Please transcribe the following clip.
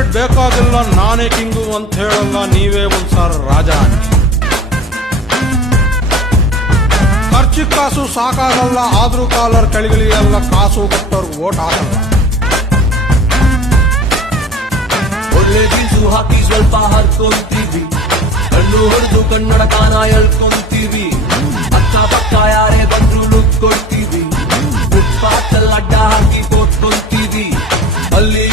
Secret ಬೇಕಾಗಿಲ್ಲ, ನಾನೇ king ಅಂತ ಹೇಳಲ್ಲ, ನೀವೇ ಒಂದ್ಸಾರ ರಾಜ. ಖರ್ಚು ಕಾಸು ಸಾಕಾಗಲ್ಲ, ಆದ್ರೂ ಕಾಲರ್ ಕೆಳಗಿಳಿಯಲ್ಲ, ಕಾಸು ಕೊಟ್ಟವ್ರು ಓಟ್ ಹಾಕಲ್ಲ. ಒಳ್ಳೆ ಬೀಸು ಹಾಕಿ ಸ್ವಲ್ಪ ಹರ್ಕೊಂತೀವಿ, ಕಣ್ಣು ಹೊಡೆದು ಕನ್ನಡ ಕಾನ ಎಳ್ಕೊಂತೀವಿ. ಅಕ್ಕ ಪಕ್ಕ ಯಾರೇ ಬಂದ್ರು ಲುಕ್ ಕೊಡ್ತೀವಿ, ಫುಟ್ಪಾತ್ ಅಡ್ಡ ಹಾಕಿ ಕೊಟ್ಕೊಂತೀವಿ. ಅಲ್ಲಿ